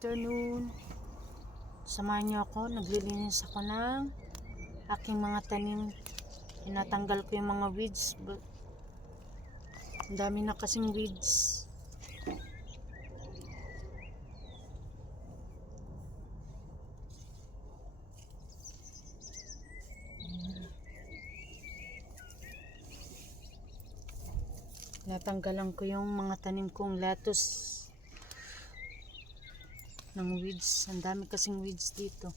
afternoon. Samahan niyo ako, naglilinis ako ng aking mga tanim. Tinatanggal ko yung mga weeds. Ang dami na kasing weeds. Natanggalan ko yung mga tanim kong lettuce ng weeds. Ang dami kasing weeds dito.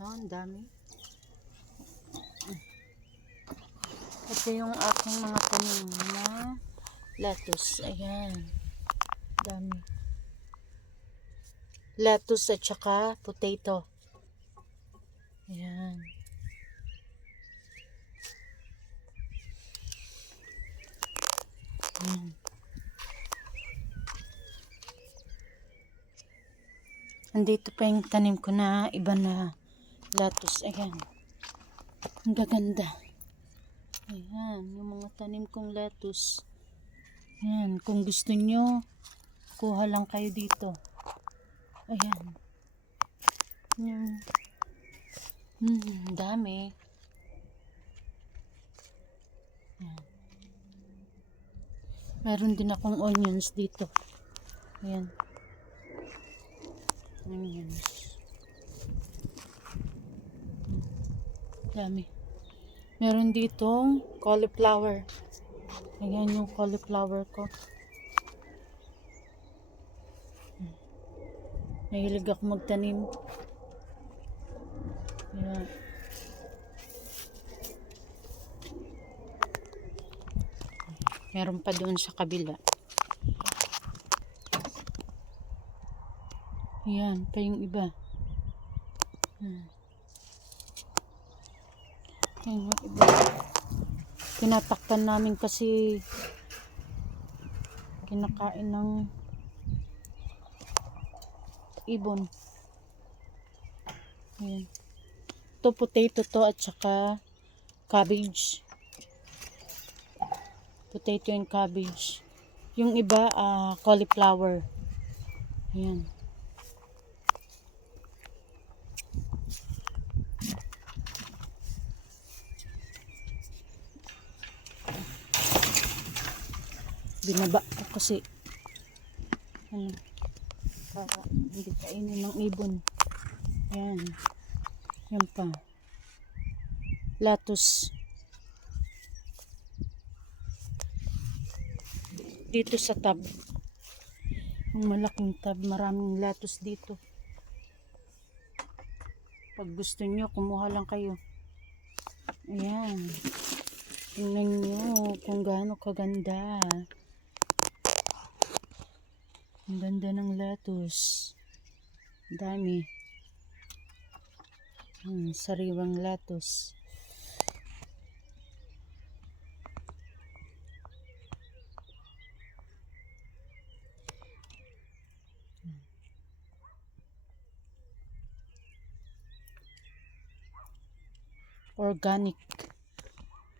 Ang dami. Ito yung aking mga tanim na lettuce. Ayan. Dami. Lettuce at saka potato. Ayan. Ayan. Andito pa yung tanim ko na iba na lettuce. Ayan. Ang gaganda. Ayan. Yung mga tanim kong lettuce. Ayan. Kung gusto nyo, kuha lang kayo dito. Ayan. Yung dami. Ayan. Meron din akong onions dito. Ayan. Onions. Dami. Meron ditong cauliflower. Ayan yung cauliflower ko. Mahilig ako magtanim. Ayan. Meron pa doon sa kabila. Ayan, pa yung iba. Ayan, yung iba. Tinatakpan namin kasi kinakain ng ibon. Ayan. Ito potato to at saka cabbage. Potato and cabbage. Yung iba, cauliflower. Ayan. Binaba ko kasi para hindi kainin ng ibon. Ayan. Yan pa. Lettuce. Dito sa tub. Yung malaking tub. Maraming lettuce dito. Pag gusto nyo, kumuha lang kayo. Ayan. Tingnan nyo kung gaano kaganda. Ang ganda ng lettuce. Dami. Sariwang lettuce.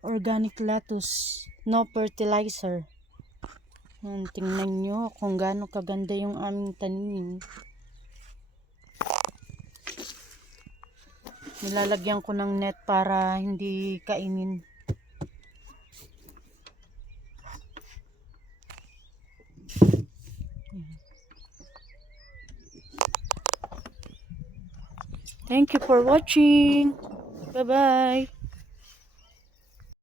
Organic lettuce, no fertilizer. Tingnan nyo kung gaano kaganda yung aming tanim. Nilalagyan ko ng net para hindi kainin. Thank you for watching. Bye bye.